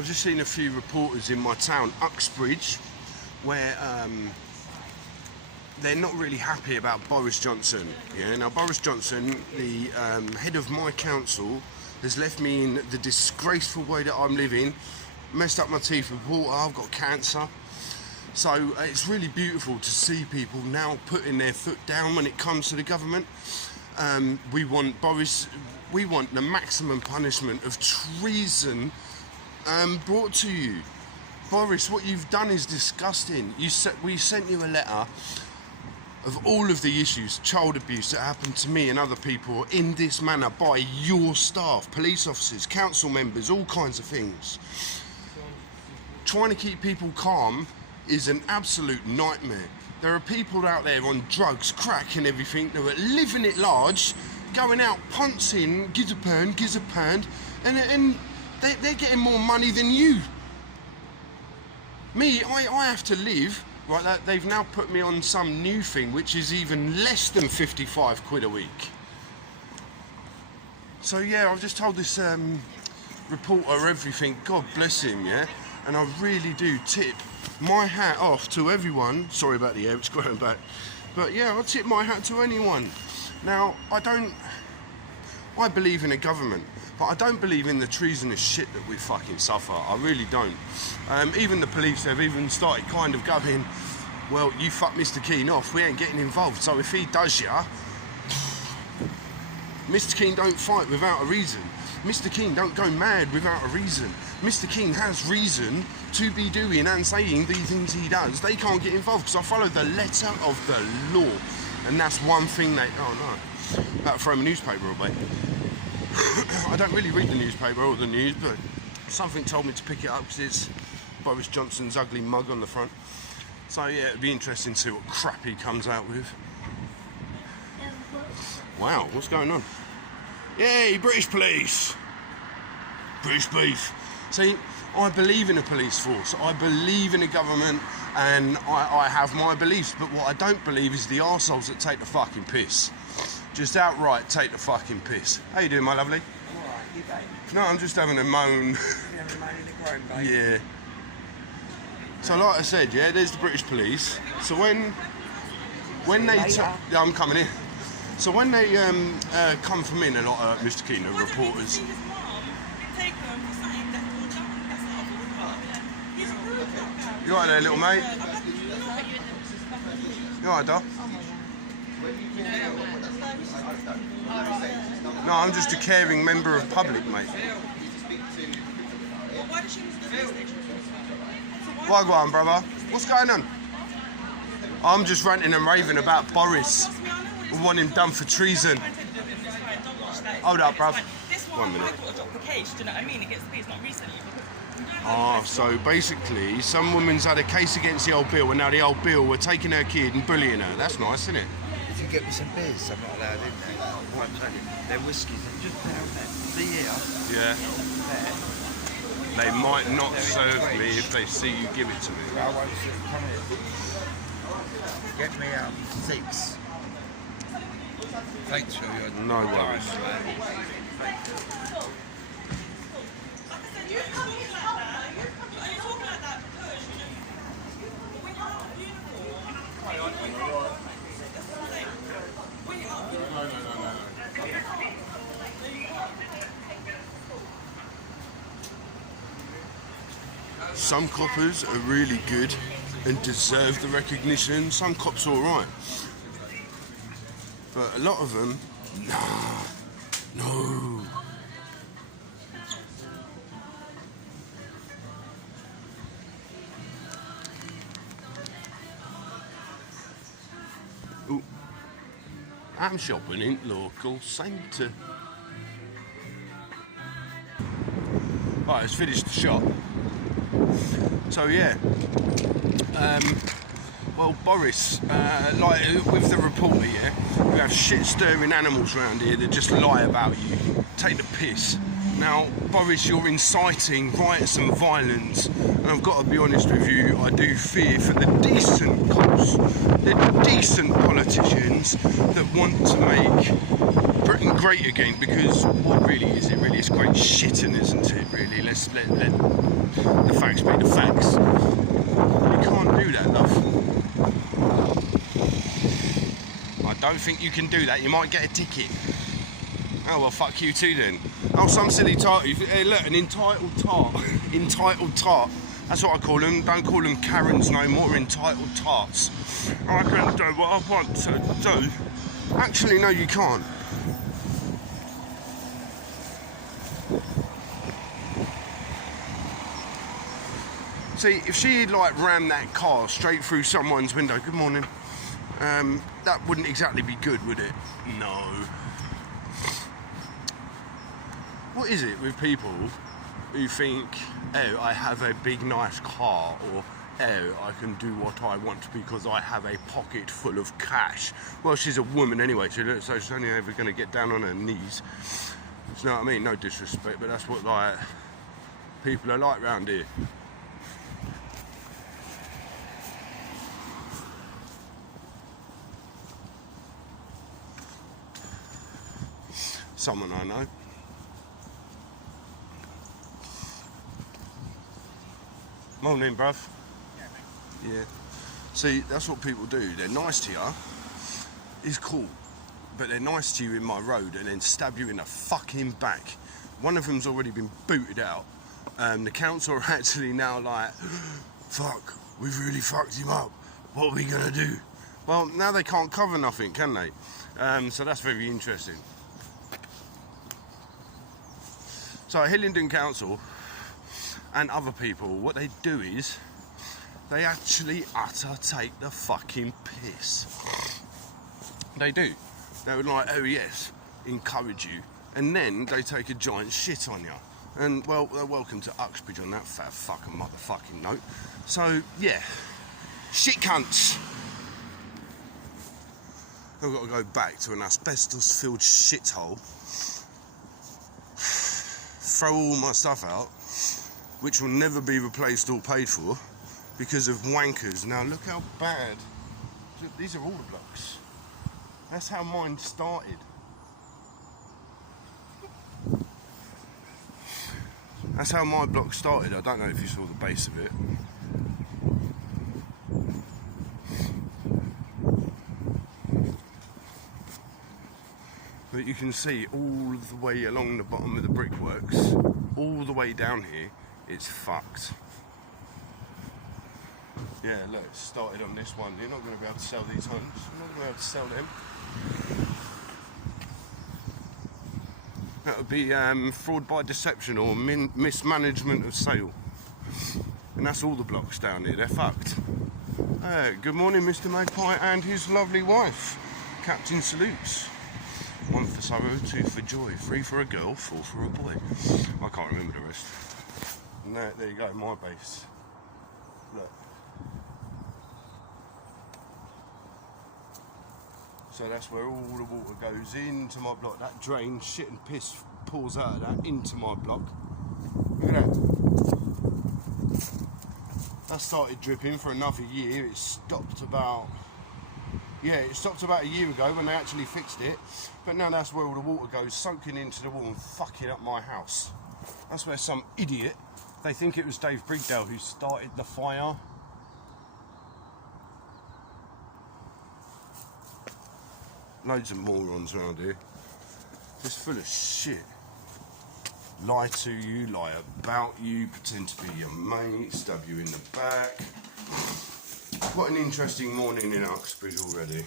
I've just seen a few reporters in my town, Uxbridge, where they're not really happy about Boris Johnson. Yeah, now Boris Johnson, the head of my council, has left me in the disgraceful way that I'm living, messed up my teeth with water, I've got cancer. So it's really beautiful to see people now putting their foot down when it comes to the government. We want the maximum punishment of treason brought to you. Boris, what you've done is disgusting. We sent you a letter of all of the issues, child abuse that happened to me and other people in this manner by your staff, police officers, council members, all kinds of things. Trying to keep people calm is an absolute nightmare. There are people out there on drugs, crack and everything that are living it large, going out pouncing, giz a pound, and they're getting more money than you. Me, I have to live. Right, they've now put me on some new thing which is even less than 55 quid a week. So yeah, I've just told this reporter everything, God bless him, yeah? And I really do tip my hat off to everyone. Sorry about the air, it's going back. But yeah, I'll tip my hat to anyone. Now, I believe in a government, but I don't believe in the treasonous shit that we fucking suffer. I really don't. Even the police have even started kind of going, well, you fuck Mr. Keane off, we ain't getting involved. So if he does ya, Mr. Keane don't fight without a reason. Mr. Keane don't go mad without a reason. Mr. Keane has reason to be doing and saying the things he does. They can't get involved because I follow the letter of the law. And that's one thing they, oh no, about to throw my newspaper away. I don't really read the newspaper or the news, but something told me to pick it up because it's Boris Johnson's ugly mug on the front. So yeah, it'd be interesting to see what crap he comes out with. Wow, what's going on? Yay, British police! British beef. See, I believe in a police force, I believe in a government, and I have my beliefs, but what I don't believe is the arseholes that take the fucking piss. Just outright take the fucking piss. How you doing, my lovely? I'm alright, you babe? No, I'm just having a moan. You having a moan in the groin, babe? Yeah. So like I said, yeah, there's the British police. So when they yeah, I'm coming in. So when they come from in, a lot of Mr. Keane, the reporters. You right there, little mate? You right, Doc? No, I'm just a caring member of public, mate. Why go on, brother? What's going on? I'm just ranting and raving about Boris. We want him done for treason. Hold up, bruv. 1 minute. Ah, so basically, some woman's had a case against the old Bill, and now the old Bill were taking her kid and bullying her. That's nice, isn't it? If you get me some beers, I'm not allowed in there. I won't tell you. They're whiskies, they're just down there. See here? Yeah. There. They might not serve me if they see you give it to me. I won't see you. Come here. Get me 6. Thanks for your no worries. Some coppers are really good and deserve the recognition. Some cops are alright. But a lot of them, nah, no. Ooh. I'm shopping in local centre. Right, let's finish the shop. So yeah, well, Boris, like with the reporter, yeah, we have shit-stirring animals around here that just lie about you, take the piss. Now, Boris, you're inciting riots and violence, and I've got to be honest with you, I do fear for the decent cops, the decent politicians that want to make Britain great again, because what really is it? Really, it's great shitting, isn't it? Really, let the facts be the facts. You can't do that, love. I don't think you can do that. You might get a ticket. Oh well, fuck you too then. Oh, some silly tart. Hey, look, an entitled tart. Entitled tart. That's what I call them. Don't call them Karens no more. Entitled tarts. I can do what I want to do. Actually, no, you can't. See, if she like rammed that car straight through someone's window, good morning, that wouldn't exactly be good, would it? No. What is it with people who think, oh, I have a big nice car, or oh, I can do what I want because I have a pocket full of cash? Well, she's a woman anyway, so she's only ever going to get down on her knees. You know what I mean? No disrespect, but that's what like people are like round here. Someone I know. Morning, bruv. Yeah. See, that's what people do. They're nice to you. It's cool. But they're nice to you in my road and then stab you in the fucking back. One of them's already been booted out. The council are actually now like, fuck, we've really fucked him up. What are we gonna do? Well, now they can't cover nothing, can they? So that's very interesting. So Hillingdon Council and other people, what they do is they actually take the fucking piss. They do. They would like, oh yes, encourage you, and then they take a giant shit on you. And well, welcome to Uxbridge on that fat fucking motherfucking note. So yeah, shit cunts. I've got to go back to an asbestos-filled shithole, throw all my stuff out, which will never be replaced or paid for because of wankers. Now look how bad. These are all the blocks. That's how mine started. That's how my block started. I don't know if you saw the base of it. But you can see all the way along the bottom of the brickworks, all the way down here, it's fucked. Yeah, look, it started on this one. You're not going to be able to sell these homes. You're not going to be able to sell them. That would be fraud by deception or mismanagement of sale. And that's all the blocks down here. They're fucked. Good morning, Mr. Magpie and his lovely wife. Captain salutes. 1 for sorrow, 2 for joy, 3 for a girl, 4 for a boy. I can't remember the rest. And there you go, my base. Look. So that's where all the water goes into my block. That drain, shit and piss pours out of that into my block. Look at that. That started dripping for another year. It stopped about... Yeah, it stopped about a year ago when they actually fixed it. But now that's where all the water goes, soaking into the wall and fucking up my house. That's where some idiot, they think it was Dave Brigdale who started the fire. Loads of morons around here. Just full of shit. Lie to you, lie about you, pretend to be your mate, stab you in the back. What an interesting morning in Uxbridge already.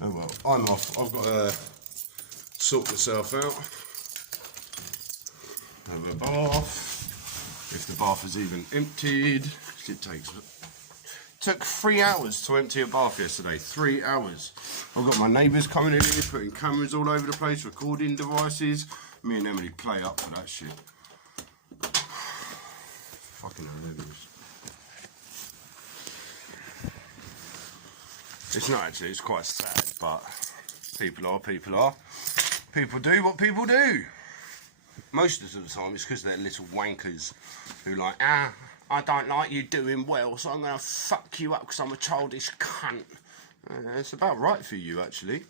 Oh well, I'm off. I've got to sort myself out. Have a bath. If the bath is even emptied, it took 3 hours to empty a bath yesterday. 3 hours. I've got my neighbours coming in here, putting cameras all over the place, recording devices. Me and Emily play up for that shit. Fucking hilarious. It's not actually, it's quite sad, but people are. People do what people do. Most of the time it's because they're little wankers who like, I don't like you doing well, so I'm going to fuck you up because I'm a childish cunt. It's about right for you, actually.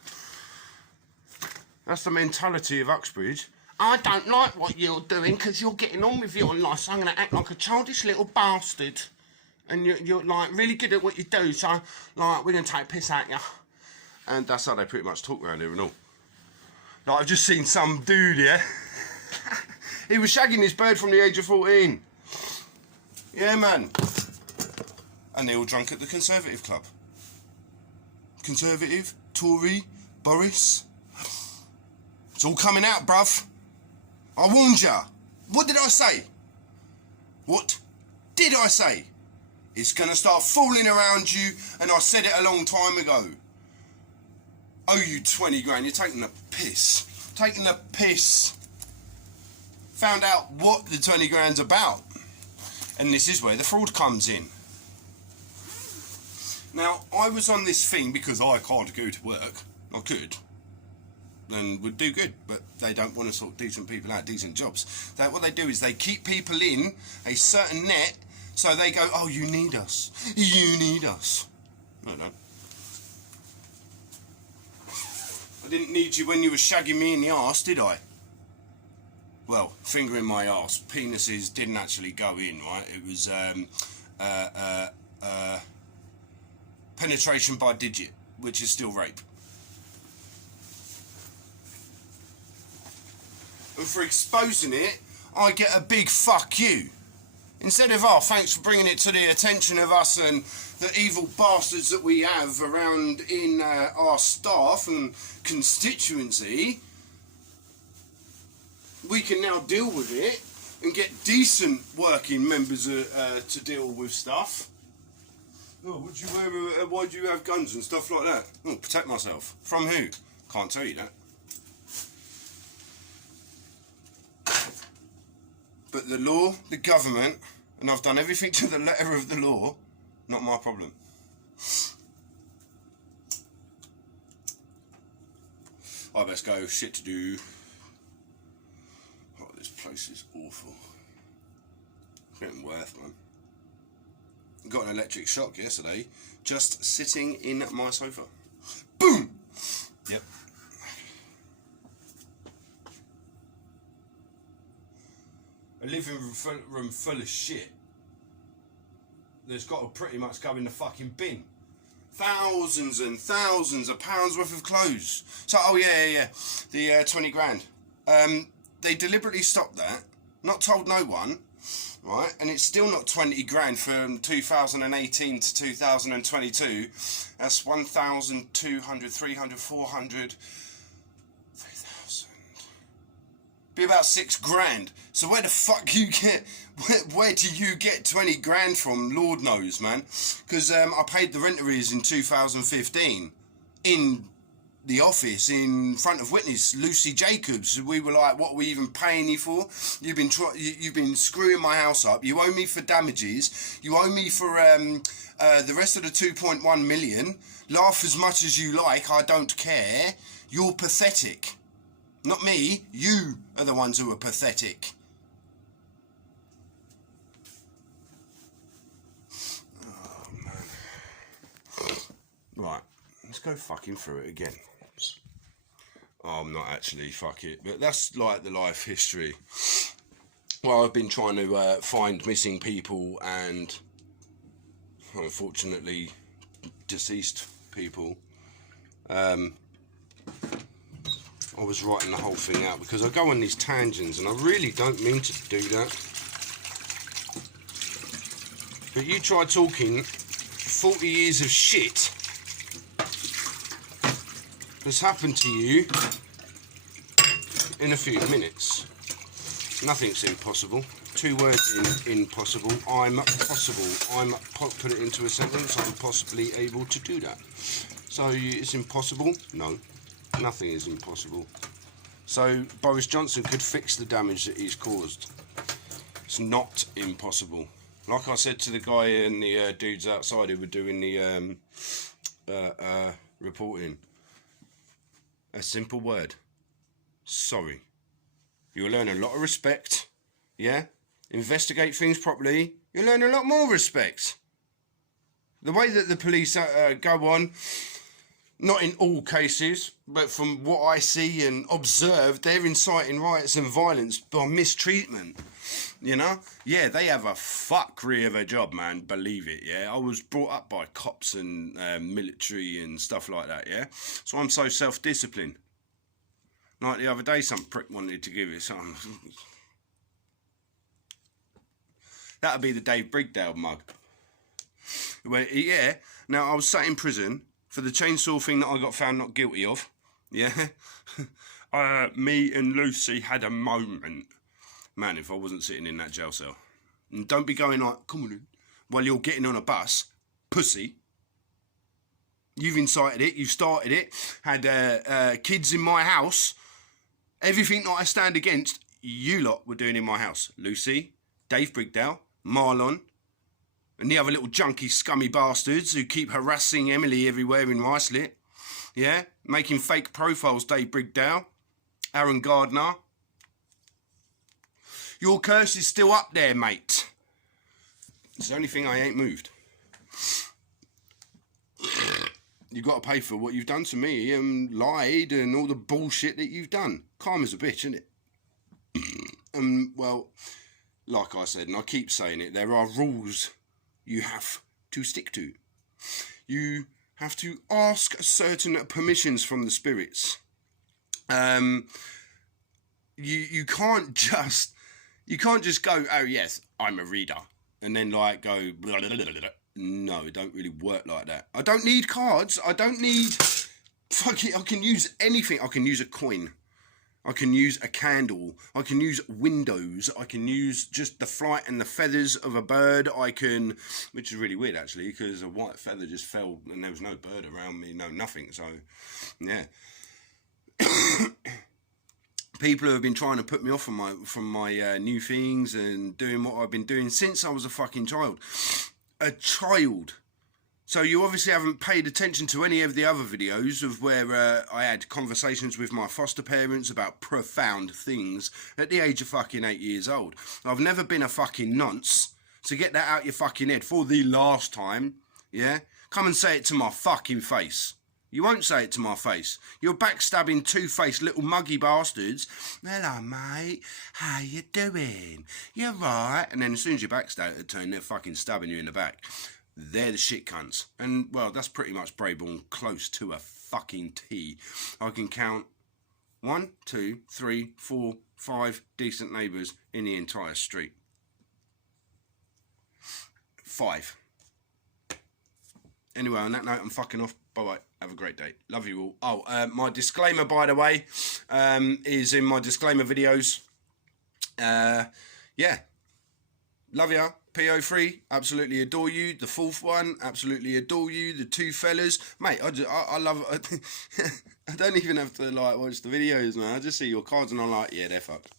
That's the mentality of Uxbridge I don't like what you're doing because you're getting on with your life, so I'm going to act like a childish little bastard. And you're like really good at what you do, so like we're going to take piss at you. And that's how they pretty much talk around here and all. Like I've just seen some dude, yeah. He was shagging this bird from the age of 14. Yeah, man. And they all drunk at the Conservative Club. Conservative, Tory, Boris. It's all coming out, bruv. I warned ya. What did I say? What did I say? It's gonna start falling around you, and I said it a long time ago. Owe you 20 grand. You're taking the piss. Taking the piss. Found out what the 20 grand's about. And this is where the fraud comes in. Now, I was on this thing because I can't go to work. I could. And would do good, but they don't want to sort decent people out, decent jobs. What they do is they keep people in a certain net, so they go, oh, you need us. You need us. No, I don't. I didn't need you when you were shagging me in the arse, did I? Well, finger in my arse. Penises didn't actually go in, right? It was penetration by digit, which is still rape. And for exposing it, I get a big fuck you. Instead of, oh, thanks for bringing it to the attention of us and the evil bastards that we have around in our staff and constituency, we can now deal with it and get decent working members to deal with stuff. Oh, would you wear? Why do you have guns and stuff like that? Oh, protect myself. From who? Can't tell you that. But the law, the government, and I've done everything to the letter of the law, not my problem. I best go, shit to do. Oh, this place is awful. It's getting worse, man. I got an electric shock yesterday, just sitting in my sofa. Boom! Yep. A living room full of shit that's got to pretty much go in the fucking bin. Thousands and thousands of pounds worth of clothes. So, oh yeah. The 20 grand. They deliberately stopped that, not told no one, right? And it's still not 20 grand from 2018 to 2022. That's 1,200, 300, 400, 3,000. Be about 6 grand. So where the fuck you get, where do you get 20 grand from? Lord knows, man. Because I paid the rent arrears in 2015 in the office in front of witness Lucy Jacobs. We were like, what are we even paying you for? You've been screwing my house up. You owe me for damages. You owe me for the rest of the 2.1 million. Laugh as much as you like. I don't care. You're pathetic. Not me. You are the ones who are pathetic. Oh, man. Right. Let's go fucking through it again. Oh, I'm not actually, fuck it. But that's like the life history. Well, I've been trying to find missing people and, unfortunately, deceased people. I was writing the whole thing out because I go on these tangents and I really don't mean to do that. But you try talking 40 years of shit that's happened to you in a few minutes. Nothing's impossible. 2 words in impossible. I'm possible. Put it into a sentence. I'm possibly able to do that. So it's impossible? No. Nothing is impossible. So Boris Johnson could fix the damage that he's caused. It's not impossible. Like I said to the guy and the dudes outside who were doing the reporting. A simple word. Sorry. You'll learn a lot of respect. Yeah? Investigate things properly. You'll learn a lot more respect. The way that the police go on, Not in all cases, but from what I see and observe, they're inciting riots and violence by mistreatment. You know? Yeah, they have a fuckery of a job, man. Believe it, yeah? I was brought up by cops and military and stuff like that, yeah? So I'm so self-disciplined. Like the other day, some prick wanted to give it something. That would be the Dave Brigdale mug. Well, yeah, now I was sat in prison for the chainsaw thing that I got found not guilty of. Yeah? Me and Lucy had a moment. Man, if I wasn't sitting in that jail cell. And don't be going like, come on, while you're getting on a bus. Pussy. You've incited it, you've started it. Had kids in my house. Everything that I stand against, you lot were doing in my house. Lucy, Dave Brigdale, Marlon, and the other little junky scummy bastards who keep harassing Emily everywhere in Ricelet. Yeah? Making fake profiles, Dave Brigdale, Aaron Gardner. Your curse is still up there, mate. It's the only thing I ain't moved. You got to pay for what you've done to me and lied and all the bullshit that you've done. Karma's a bitch, isn't it? Well, like I said, and I keep saying it, there are rules you have to stick to. You have to ask certain permissions from the spirits. You can't just go, oh yes, I'm a reader, and then like go blah, blah, blah, blah, blah. No, it don't really work like that. I don't need cards. I don't need fucking. I can use anything. I can use a coin. I can use a candle. I can use windows. I can use just the flight and the feathers of a bird. I can, which is really weird actually, because a white feather just fell and there was no bird around me, no nothing. So, yeah. People who have been trying to put me off from my new things and doing what I've been doing since I was a fucking child. A child. So you obviously haven't paid attention to any of the other videos of where I had conversations with my foster parents about profound things at the age of fucking 8 years old. I've never been a fucking nonce. So get that out your fucking head for the last time. Yeah? Come and say it to my fucking face. You won't say it to my face. You're backstabbing two-faced little muggy bastards. Hello, mate. How you doing? You're right. And then as soon as you backstab it, they're fucking stabbing you in the back. They're the shit cunts. And, well, that's pretty much Braeborn close to a fucking T. I can count 1, 2, 3, 4, 5 decent neighbours in the entire street. 5. Anyway, on that note, I'm fucking off. Bye-bye. Have a great day. Love you all. Oh, my disclaimer, by the way, is in my disclaimer videos. Yeah. Love ya. Po3, absolutely adore you. The fourth one, absolutely adore you. The two fellas. Mate, I love it. I don't even have to, like, watch the videos, man. I just see your cards and I'm like, yeah, they're fucked.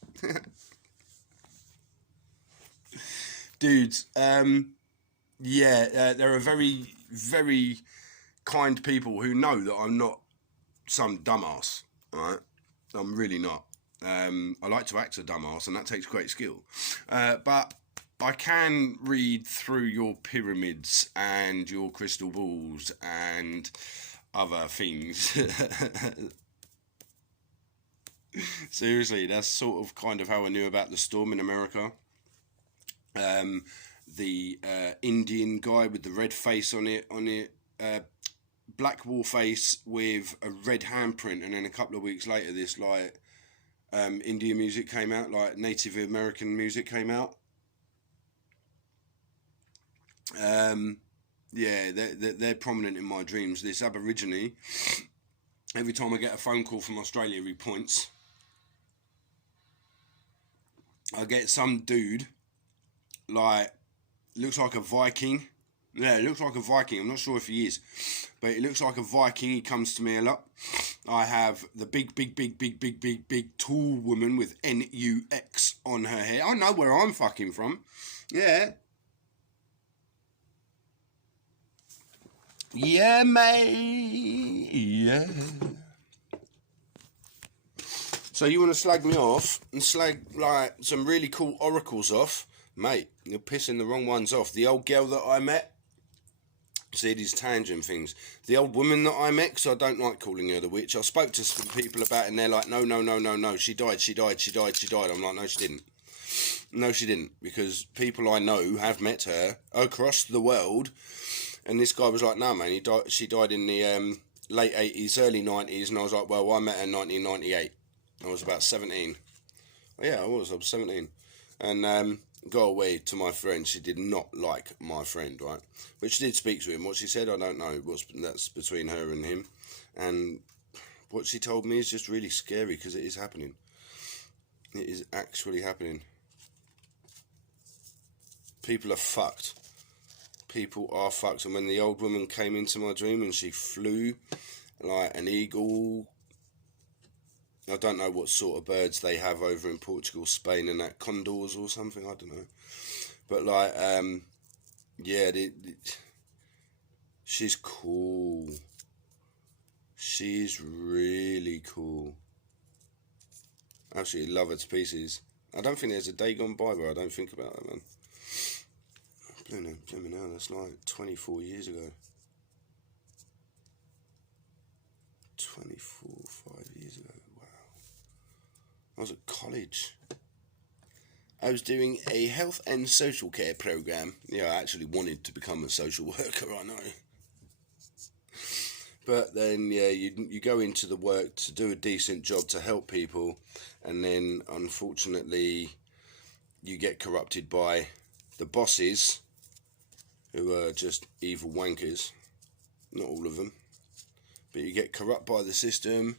Dudes, yeah, there are very, very kind people who know that I'm not some dumbass, right? I'm really not. I like to act a dumbass, and that takes great skill. But I can read through your pyramids and your crystal balls and other things. Seriously, that's sort of kind of how I knew about the storm in America. The Indian guy with the red face on it, black wall face with a red handprint, and then a couple of weeks later this like Indian music came out, like Native American music came out. Yeah, they're prominent in my dreams. This Aborigine, every time I get a phone call from Australia, he points. I get some dude, like, looks like a Viking. Yeah, it looks like a Viking. I'm not sure if he is, but it looks like a Viking. He comes to me a lot. I have the big, tall woman with N-U-X on her hair. I know where I'm fucking from. Yeah. Yeah, mate. Yeah. So you want to slag me off and slag, like, some really cool oracles off? Mate, you're pissing the wrong ones off. The old girl that I met, See these tangent things. The old woman that I met, 'cause I don't like calling her the witch. I spoke to some people about it and they're like, no, she died. I'm like, no, she didn't. No, she didn't, because people I know have met her across the world, and this guy was like, no, man, she died in the late 80s, early 90s, and I was like, well, I met her in 1998. I was about 17. Yeah, I was 17. And go away to my friend. She did not like my friend, right? But she did speak to him. What she said, I don't know. That's between her and him. And what she told me is just really scary, because it is happening. It is actually happening. People are fucked. People are fucked. And when the old woman came into my dream and she flew like an eagle, I don't know what sort of birds they have over in Portugal, Spain, and that, condors or something, I don't know. But like, yeah, she's cool. She's really cool. Absolutely love her to pieces. I don't think there's a day gone by where I don't think about that, man. Blooming hell, that's like 24 years ago. 5 years ago, wow. I was at college. I was doing a health and social care program. Yeah, I actually wanted to become a social worker, I know. But then, yeah, you go into the work to do a decent job to help people, and then, unfortunately, you get corrupted by the bosses, who are just evil wankers. Not all of them. But you get corrupt by the system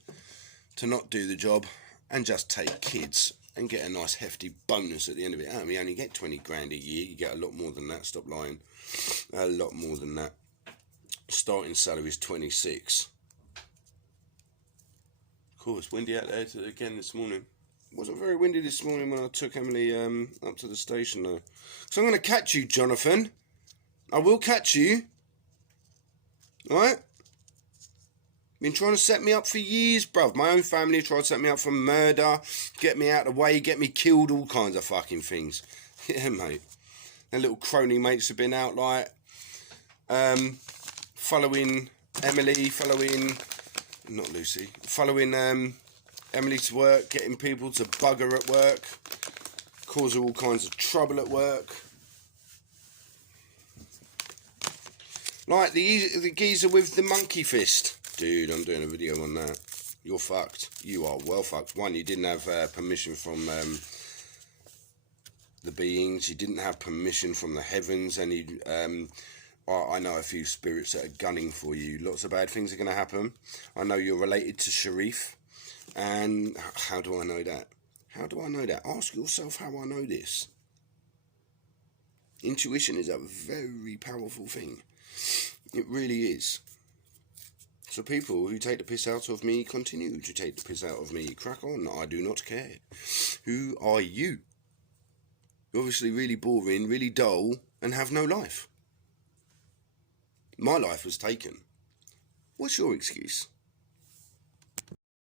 to not do the job and just take kids and get a nice hefty bonus at the end of it. I mean, you only get 20 grand a year. You get a lot more than that. Stop lying. A lot more than that. Starting salary is 26. Of course, windy out there again this morning. It wasn't very windy this morning when I took Emily up to the station though. So I'm going to catch you, Jonathan. I will catch you. Alright? Been trying to set me up for years, bruv. My own family tried to set me up for murder, get me out of the way, get me killed, all kinds of fucking things. Yeah, mate. And little crony mates have been out, like, following Emily, following Emily to work, getting people to bug her at work, cause her all kinds of trouble at work. Like the geezer with the monkey fist. Dude, I'm doing a video on that. You're fucked. You are well fucked. One, you didn't have permission from the beings. You didn't have permission from the heavens. And I know a few spirits that are gunning for you. Lots of bad things are going to happen. I know you're related to Sharif. And how do I know that? How do I know that? Ask yourself how I know this. Intuition is a very powerful thing. It really is. So people who take the piss out of me, continue to take the piss out of me. Crack on, I do not care. Who are you? You're obviously really boring, really dull, and have no life. My life was taken. What's your excuse?